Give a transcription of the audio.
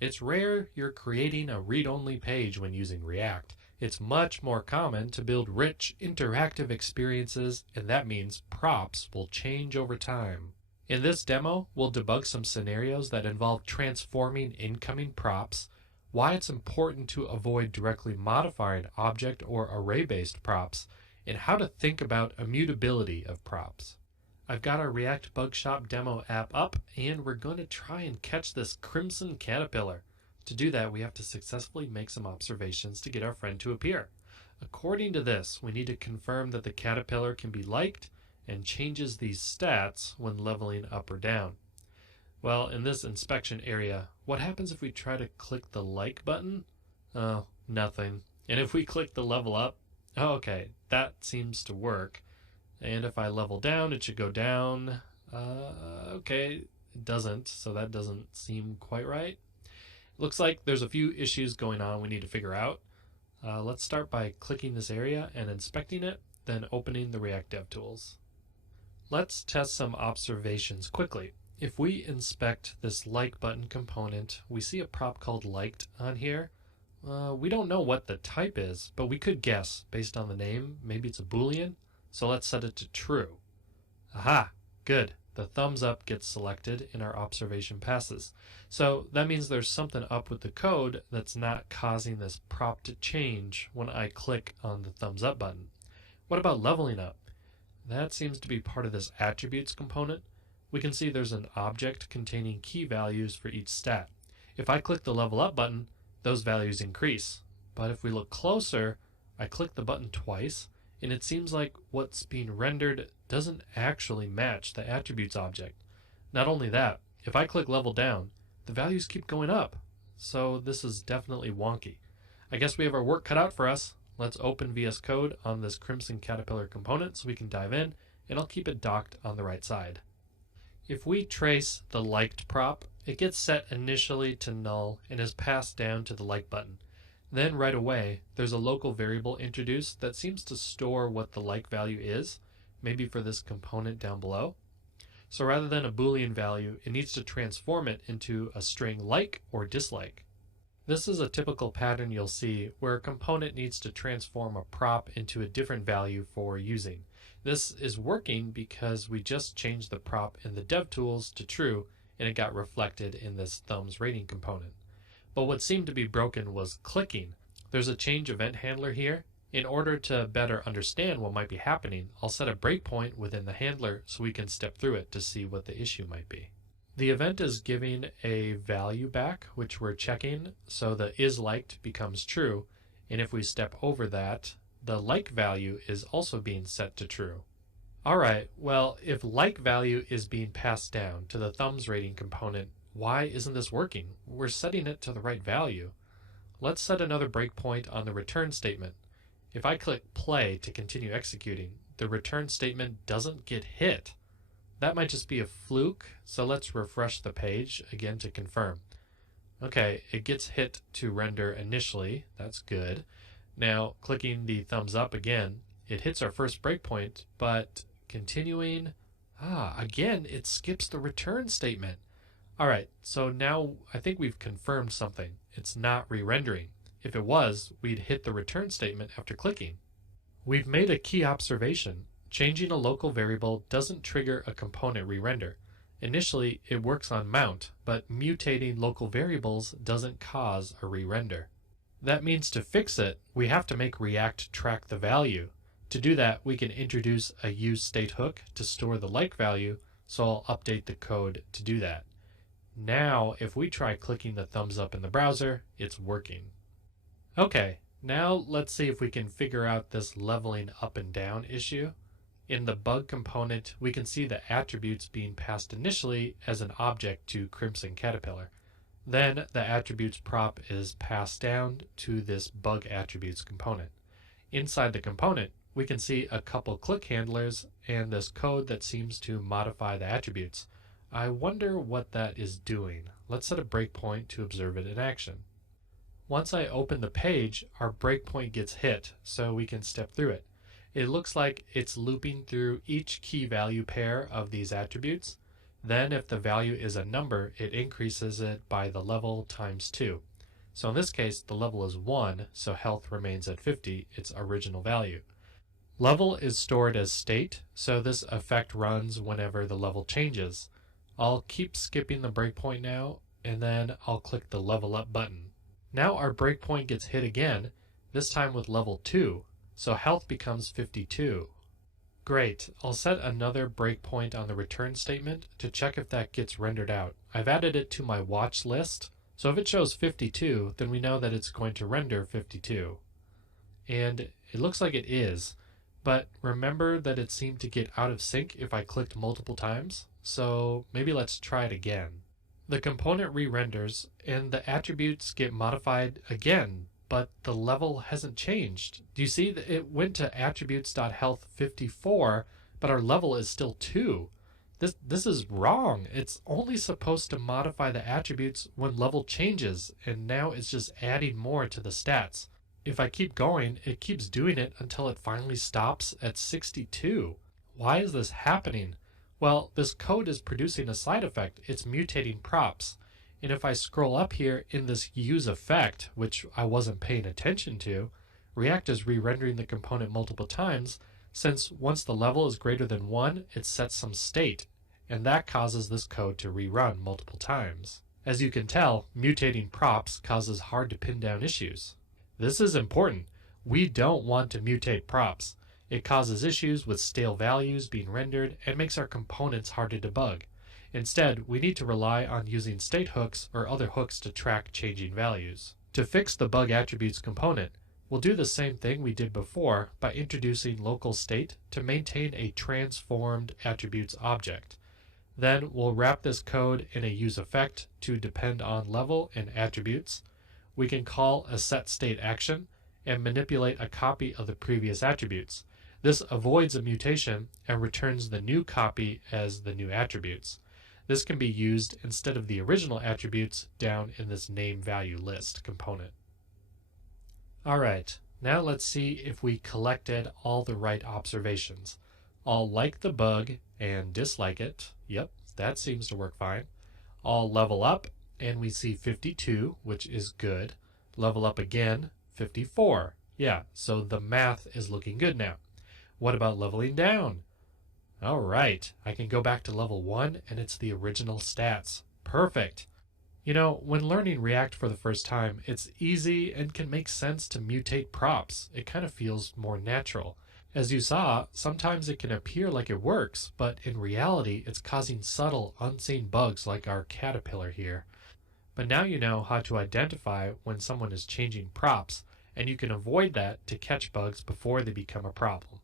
It's rare you're creating a read-only page when using React. It's much more common to build rich, interactive experiences, and that means props will change over time. In this demo, we'll debug some scenarios that involve transforming incoming props, why it's important to avoid directly modifying object or array-based props, and how to think about immutability of props. I've got our React Bug Shop demo app up, and we're going to try and catch this crimson caterpillar. To do that, we have to successfully make some observations to get our friend to appear. According to this, we need to confirm that the caterpillar can be liked and changes these stats when leveling up or down. Well, in this inspection area, what happens if we try to click the like button? Oh, nothing. And if we click the level up, oh, okay, that seems to work. And if I level down, it should go down. Okay, it doesn't, so that doesn't seem quite right. Looks like there's a few issues going on we need to figure out. Let's start by clicking this area and inspecting it, then opening the React DevTools. Let's test some observations quickly. If we inspect this like button component, we see a prop called liked on here. We don't know what the type is, but we could guess based on the name. Maybe it's a Boolean. So let's set it to true. Aha, good. The thumbs up gets selected and our observation passes. So that means there's something up with the code that's not causing this prop to change when I click on the thumbs up button. What about leveling up? That seems to be part of this attributes component. We can see there's an object containing key values for each stat. If I click the level up button, those values increase. But if we look closer, I click the button twice, and it seems like what's being rendered doesn't actually match the attributes object. Not only that, if I click level down, the values keep going up. So this is definitely wonky. I guess we have our work cut out for us. Let's open VS Code on this Crimson Caterpillar component so we can dive in, and I'll keep it docked on the right side. If we trace the liked prop, it gets set initially to null and is passed down to the like button. Then right away, there's a local variable introduced that seems to store what the like value is, maybe for this component down below. So rather than a Boolean value, it needs to transform it into a string like or dislike. This is a typical pattern you'll see where a component needs to transform a prop into a different value for using. This is working because we just changed the prop in the DevTools to true, and it got reflected in this thumbs rating component. But what seemed to be broken was clicking. There's a change event handler here. In order to better understand what might be happening, I'll set a breakpoint within the handler so we can step through it to see what the issue might be. The event is giving a value back, which we're checking, so the isLiked becomes true, and if we step over that, the like value is also being set to true. Alright, well, if like value is being passed down to the thumbs rating component, why isn't this working? We're setting it to the right value. Let's set another breakpoint on the return statement. If I click play to continue executing, the return statement doesn't get hit. That might just be a fluke, so let's refresh the page again to confirm. Okay, it gets hit to render initially. That's good. Now, clicking the thumbs up again, it hits our first breakpoint, but continuing, again, it skips the return statement. Alright, so now I think we've confirmed something. It's not re-rendering. If it was, we'd hit the return statement after clicking. We've made a key observation. Changing a local variable doesn't trigger a component re-render. Initially, it works on mount, but mutating local variables doesn't cause a re-render. That means to fix it, we have to make React track the value. To do that, we can introduce a useState hook to store the like value, so I'll update the code to do that. Now, if we try clicking the thumbs up in the browser, it's working. Okay, now let's see if we can figure out this leveling up and down issue. In the bug component, we can see the attributes being passed initially as an object to Crimson Caterpillar. Then the attributes prop is passed down to this bug attributes component. Inside the component, we can see a couple click handlers and this code that seems to modify the attributes. I wonder what that is doing. Let's set a breakpoint to observe it in action. Once I open the page, our breakpoint gets hit, so we can step through it. It looks like it's looping through each key value pair of these attributes. Then if the value is a number, it increases it by the level times 2. So in this case, the level is 1, so health remains at 50, its original value. Level is stored as state, so this effect runs whenever the level changes. I'll keep skipping the breakpoint now, and then I'll click the level up button. Now our breakpoint gets hit again, this time with level 2, so health becomes 52. Great, I'll set another breakpoint on the return statement to check if that gets rendered out. I've added it to my watch list, so if it shows 52, then we know that it's going to render 52. And it looks like it is, but remember that it seemed to get out of sync if I clicked multiple times, so maybe let's try it again. The component re-renders and the attributes get modified again, but the level hasn't changed. Do you see that it went to attributes.health 54, but our level is still 2? This is wrong. It's only supposed to modify the attributes when level changes, and now it's just adding more to the stats. If I keep going, it keeps doing it until it finally stops at 62. Why is this happening? Well, this code is producing a side effect. It's mutating props. And if I scroll up here in this use effect, which I wasn't paying attention to, React is re-rendering the component multiple times, since once the level is greater than 1, it sets some state, and that causes this code to rerun multiple times. As you can tell, mutating props causes hard to pin down issues. This is important. We don't want to mutate props. It causes issues with stale values being rendered and makes our components hard to debug. Instead, we need to rely on using state hooks or other hooks to track changing values. To fix the bug attributes component, we'll do the same thing we did before by introducing local state to maintain a transformed attributes object. Then we'll wrap this code in a use effect to depend on level and attributes. We can call a set state action and manipulate a copy of the previous attributes. This avoids a mutation and returns the new copy as the new attributes. This can be used instead of the original attributes down in this name value list component. Alright, now let's see if we collected all the right observations. I'll like the bug and dislike it. Yep, that seems to work fine. I'll level up and we see 52, which is good. Level up again, 54. Yeah, so the math is looking good now. What about leveling down? All right, I can go back to level 1 and it's the original stats. Perfect. You know, when learning React for the first time, it's easy and can make sense to mutate props. It kind of feels more natural. As you saw, sometimes it can appear like it works, but in reality, it's causing subtle, unseen bugs like our caterpillar here. But now you know how to identify when someone is changing props, and you can avoid that to catch bugs before they become a problem.